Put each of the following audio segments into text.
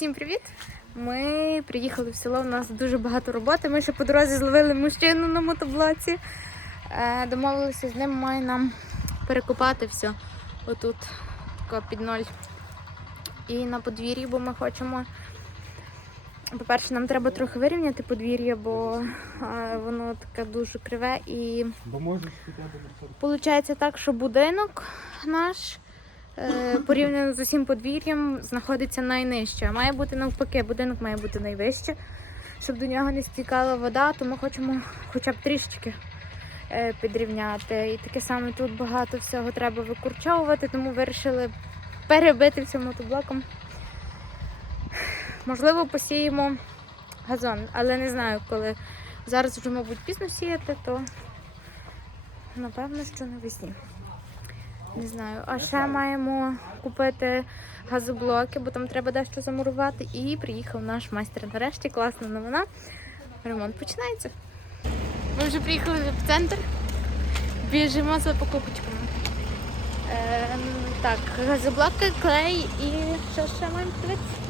Всім привіт! Ми приїхали в село. У нас дуже багато роботи. Ми ще по дорозі зловили мужчину на мотоблоці. Е, Домовилися з ним, має нам перекопати все отут під ноль. І на подвір'ї, бо ми хочемо. По-перше, нам треба трохи вирівняти подвір'я, бо е, воно таке дуже криве і Бо можеш Получається так, що будинок наш порівняно з усім подвір'ям знаходиться найнижче. Має бути навпаки, будинок має бути найвище, щоб до нього не стікала вода, то ми хочемо хоча б трішечки е, підрівняти. І таке саме тут багато всього треба викорчовувати, тому вирішили перебити все мотоблоком. Можливо, посіємо газон, але не знаю, коли зараз вже, мабуть, пізно сіяти, то Напевно, що навесні. Не знаю. А ще маємо купити газоблоки, бо там треба дещо замурувати. І приїхав наш майстер. Нарешті класна новина. Ремонт починається. Ми вже приїхали в епіцентр. Біжимо за покупочками. Е, так, газоблоки, клей і що ще маємо подивитися?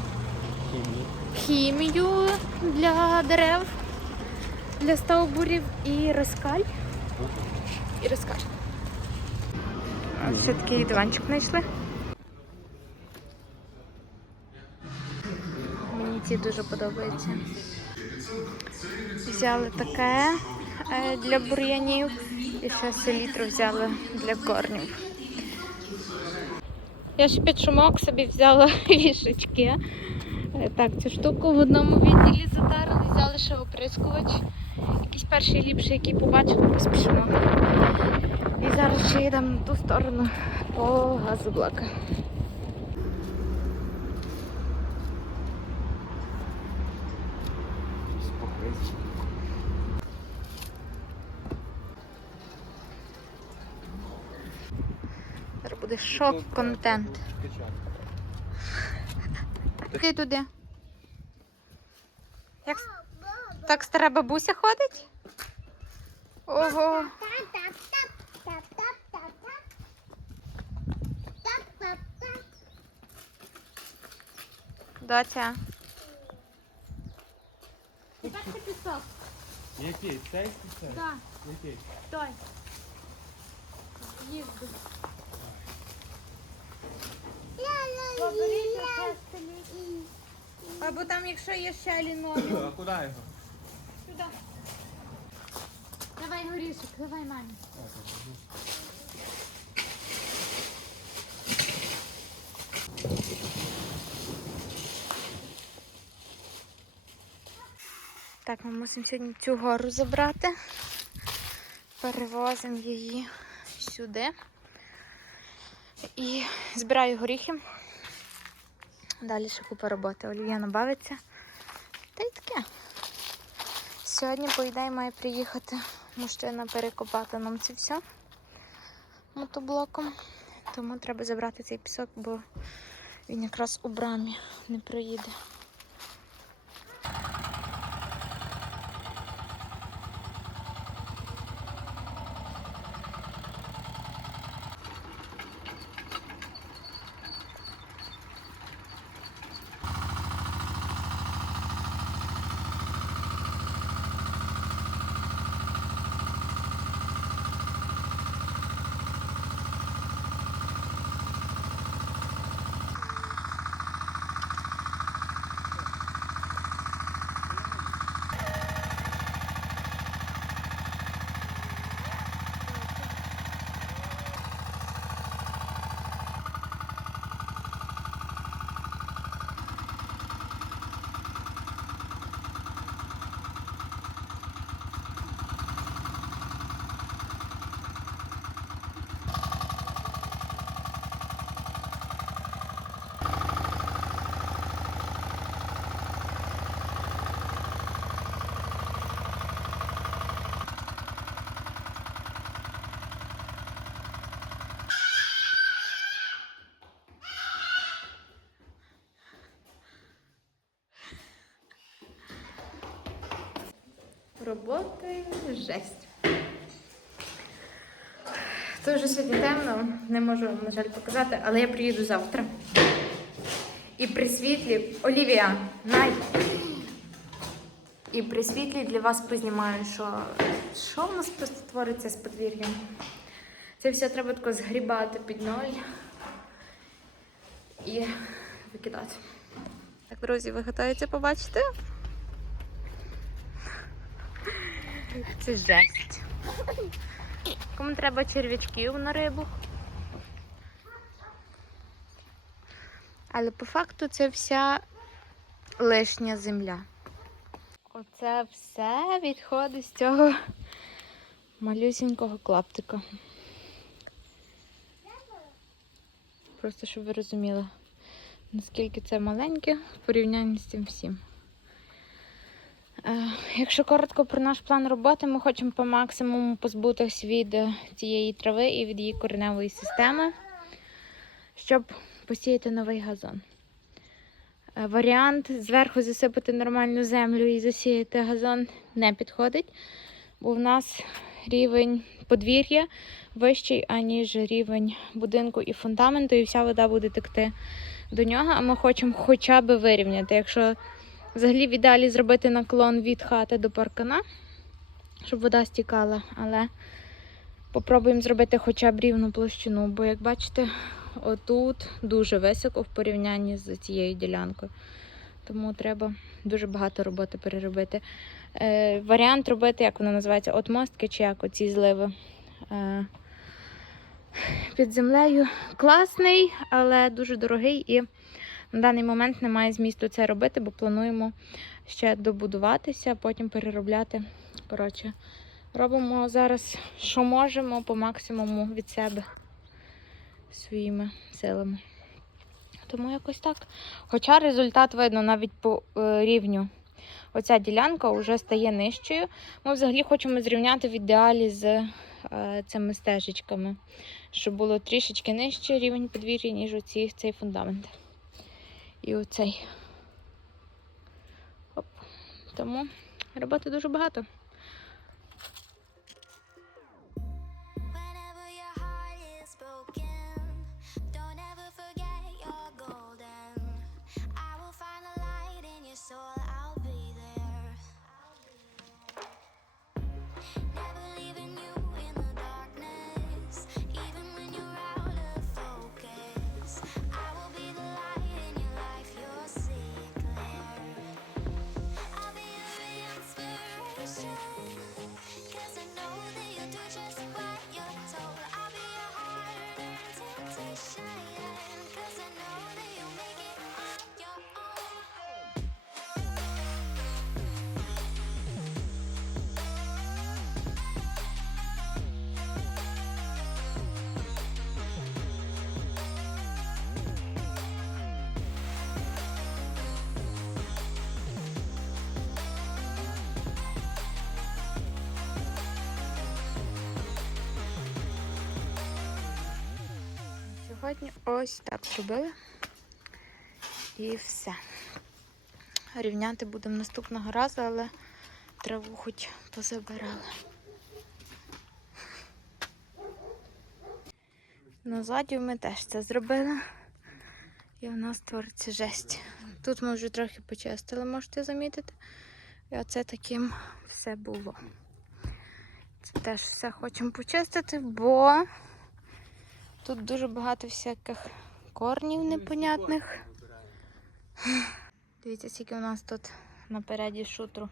хімії. Хімію для дерев, для стовбурів і розкаль. І розкаль. Ще такий диванчик знайшли. Мені ці дуже подобаються. Взяли таке е, для бур'янів і ще селітру взяли для корнів. Я ще під шумок собі взяла вішечки. Е, Так, цю штуку в одному відділі затерли, взяли ще оприскувач. Якийсь перший ліпший, який побачили, поспішимо. І зараз ще йдемо на ту сторону по. Спокійно. Зараз буде шок-контент. Іди туди. Як... Так стара бабуся ходить? Ого. Доця. Тепер це пісок. Який? Цей чи цей? Так, Який? той. Поберіть оце. Або там, якщо є ще лінолеум. А куди його? Сюди. Давай горішок, давай мамі. Так, ми мусимо сьогодні цю гору забрати. Перевозимо її сюди. І збираю горіхи. Далі ще купа роботи. Олів'яна бавиться. Та й таке. Сьогодні, по ідеї, має приїхати мужчина перекопати нам це все мотоблоком. Тому треба забрати цей пісок, бо він якраз у брамі не проїде. Роботи жесть. Це вже сьогодні темно, не можу вам, на жаль, показати, але я приїду завтра. І при світлі, Олівія, най. І при світлі для вас познімаю, що, що в нас просто твориться з подвір'ям. Це все треба тако згрібати під ноль і викидати. Так, друзі, ви готуєте побачити? Це жесть. Кому треба черв'ячків на рибу? Але по факту це вся лишня земля. Оце все відходить з цього малюсінького клаптика. Просто щоб ви розуміли, наскільки це маленьке в порівнянні з цим всім. Е, Якщо коротко про наш план роботи, ми хочемо по максимуму позбутися від е, цієї трави і від її кореневої системи, щоб посіяти новий газон. Е, Варіант зверху засипати нормальну землю і засіяти газон не підходить, бо в нас рівень подвір'я вищий, аніж рівень будинку і фундаменту, і вся вода буде текти до нього. А ми хочемо хоча б вирівняти. Якщо взагалі в ідеалі зробити наклон від хати до паркана, щоб вода стікала, але попробуємо зробити хоча б рівну площину, бо як бачите, отут дуже високо в порівнянні з цією ділянкою. Тому треба дуже багато роботи переробити. Е, варіант робити, як воно називається, отмостки чи як оці зливи. Е, під землею класний, але дуже дорогий і на даний момент немає змісту це робити, бо плануємо ще добудуватися, потім переробляти. Коротше, робимо зараз, що можемо, по максимуму від себе своїми силами. Тому якось так. Хоча результат видно навіть по е, рівню. Оця ділянка вже стає нижчою. Ми взагалі хочемо зрівняти в ідеалі з е, цими стежечками, щоб було трішечки нижче рівень подвір'я, ніж оці, цей фундамент. І оцей. Оп. Тому роботи дуже багато. Whenever Сьогодні ось так зробили. І все. Рівняти будемо наступного разу, але траву хоч позабирали. Назаді ми теж це зробили. І в нас твориться жесть. Тут ми вже трохи почистили, можете замітити. І оце таким все було. Це теж все хочемо почистити, бо Тут дуже багато всяких корнів непонятних. Дивіться, скільки у нас тут напереді шутру.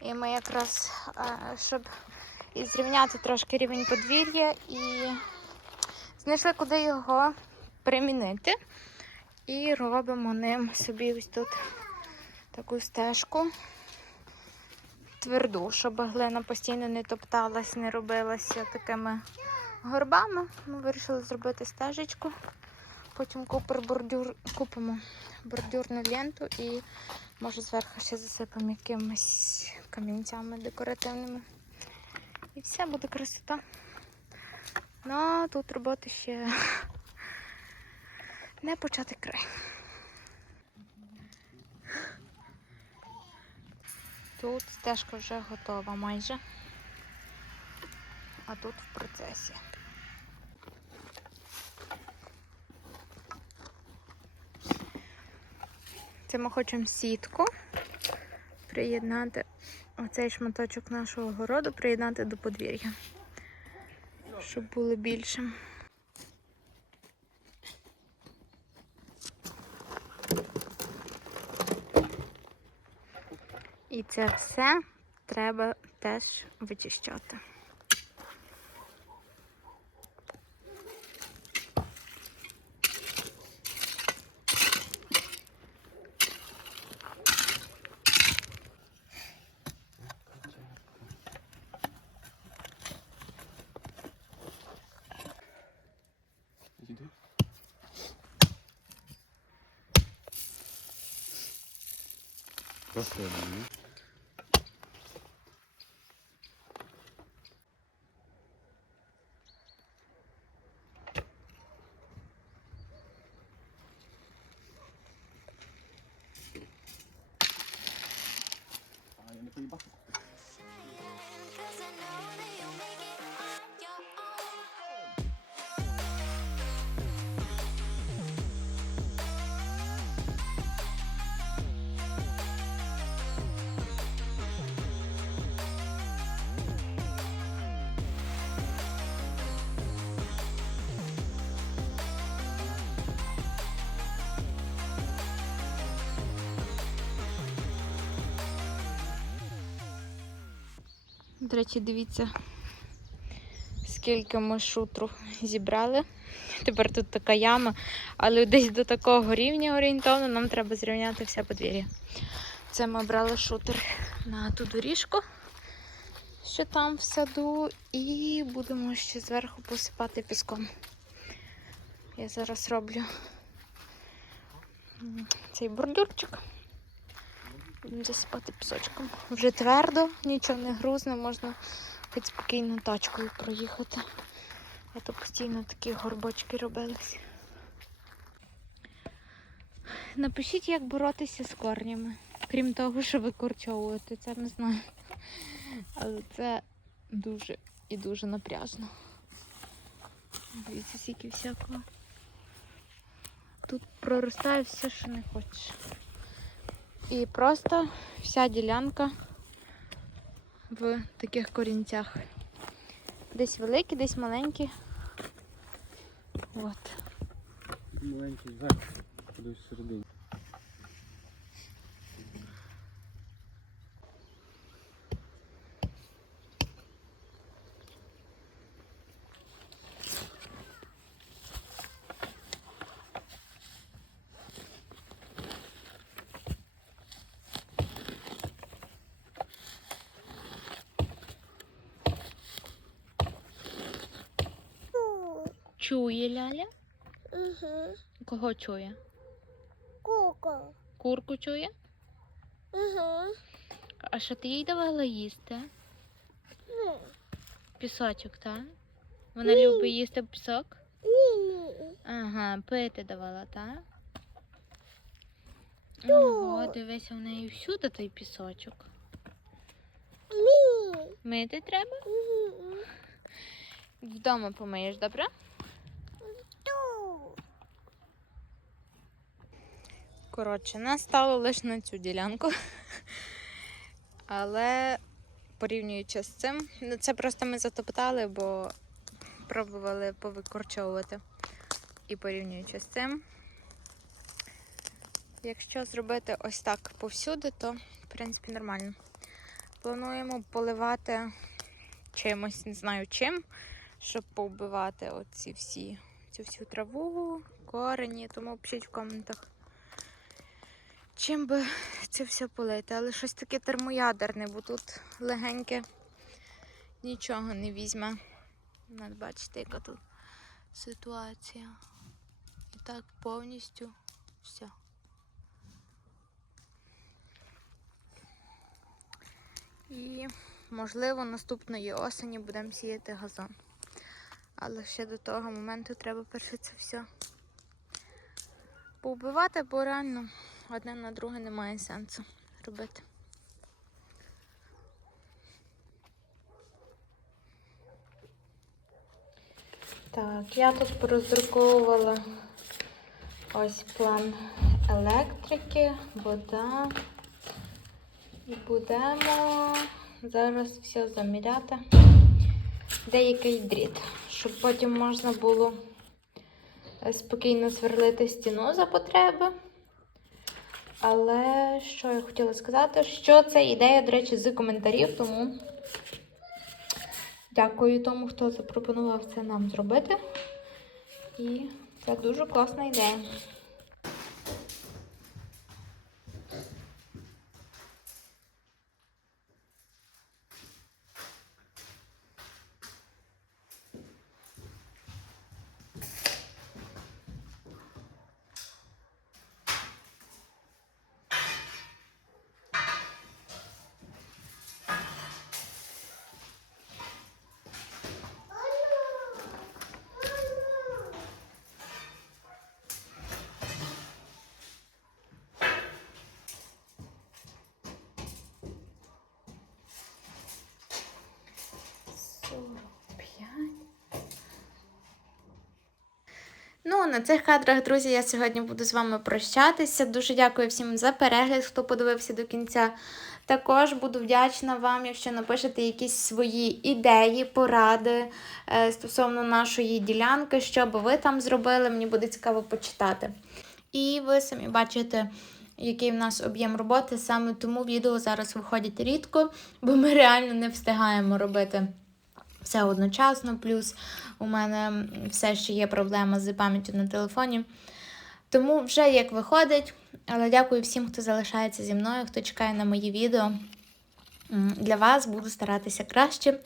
І ми якраз, е, щоб і зрівняти трошки рівень подвір'я і знайшли, куди його примінити. І робимо ним собі ось тут таку стежку тверду, щоб глина постійно не топталась, не робилася такими горбами. Ми вирішили зробити стежечку. Потім бордюр, купимо бордюрну ленту і може зверху ще засипемо якимись камінцями декоративними. І все буде красота. Ну, тут роботи ще не почати край. Тут стежка вже готова майже. А тут в процесі. Це ми хочемо сітку приєднати оцей шматочок нашого городу, приєднати до подвір'я, щоб було більше. І це все треба теж вичищати. Красиво, ні? А, я До речі, дивіться, скільки ми шутру зібрали. Тепер тут така яма, але десь до такого рівня орієнтовно нам треба зрівняти все подвір'я. Це ми брали шутер на ту доріжку, що там в саду, і будемо ще зверху посипати піском. Я зараз роблю цей бордюрчик. Будемо засипати пісочком. Вже твердо, нічого не грузне, можна хоч спокійно тачкою проїхати. А то постійно такі горбочки робились. Напишіть, як боротися з корнями. Крім того, що викорчовувати, це не знаю. Але це дуже і дуже напряжно. Дивіться, скільки всякого. Тут проростає все, що не хочеш. І просто вся ділянка в таких корінцях. Десь великі, десь маленькі. От. Маленький зараз, кудись всередині. Чує Ляля? Угу. Кого чує? Куку. Курку чує? Угу. А що ти їй давала їсти? Пісочок, так? Вона Ні. любить їсти пісок? Ні. Ага, пити давала, так? Ого, дивися, в неї всюди той пісочок. Ні. Мити треба? Угу. Вдома помиєш, добре? Ту. Коротше, нас стало лише на цю ділянку. Але порівнюючи з цим, ну це просто ми затоптали, бо пробували повикорчовувати. І порівнюючи з цим, якщо зробити ось так повсюди, то в принципі нормально. Плануємо поливати чимось, не знаю чим, щоб повбивати оці всі, цю всю траву, корені, тому пишіть в коментах. Чим би це все полити, але щось таке термоядерне, бо тут легеньке нічого не візьме. От бачите, яка тут ситуація. І так повністю все. І, можливо, наступної осені будемо сіяти газон. Але ще до того моменту треба перше це все повбивати, бо реально одне на друге немає сенсу робити. Так, я тут пороздруковувала ось план електрики, вода. І будемо зараз все заміряти. Деякий дріт, щоб потім можна було е, спокійно сверлити стіну за потреби. Але що я хотіла сказати, що це ідея, до речі, з коментарів, тому дякую тому, хто запропонував це нам зробити. І це дуже класна ідея. Ну, на цих кадрах, друзі, я сьогодні буду з вами прощатися. Дуже дякую всім за перегляд, хто подивився до кінця. Також буду вдячна вам, якщо напишете якісь свої ідеї, поради е, стосовно нашої ділянки, що би ви там зробили, мені буде цікаво почитати. І ви самі бачите, який в нас об'єм роботи. Саме тому відео зараз виходять рідко, бо ми реально не встигаємо робити все одночасно. Плюс у мене все ще є проблема з пам'яттю на телефоні. Тому вже як виходить. Але дякую всім, хто залишається зі мною, хто чекає на мої відео. Для вас буду старатися краще.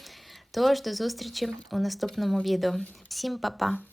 Тож до зустрічі у наступному відео. Всім па-па!